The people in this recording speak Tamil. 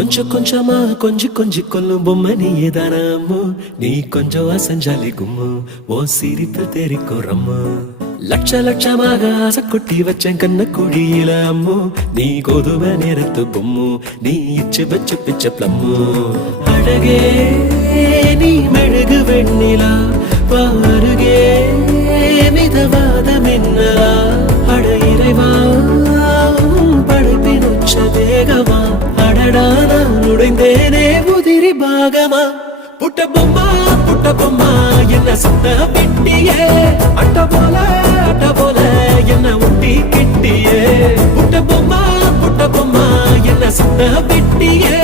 கொஞ்சம் கொஞ்சமா கொஞ்சி கொல்லும் பொம்மை நீதானா அம்மு. நீ கொஞ்சம் அசஞ்சாலி கும்மு, ஓ சிரிப்பு தெரிக்கும் ரம்மு. லட்சமாக ஆசை கொட்டி வச்சேன் கண்ண குழியில அம்மு. நீ கோதுமை நேரத்து பொம்மு, நீ இச்சு வச்சு பிச்ச பிளம்மு. அழகே நீ மெழுகு வெண்ணிலா, பாருகே மிதவாத மின்னலா. அட இறைவா படைப்பின் உச்ச வேகமா, அடடா நான் உடைந்தேனே உதிரி பாகமா. புட்ட பொம்மா என்ன சத்த பிட்டியே, அட்ட போல என்ன ஒட்டி கிட்டியே. புட்ட பொம்மா என்ன சத்த பிட்டியே,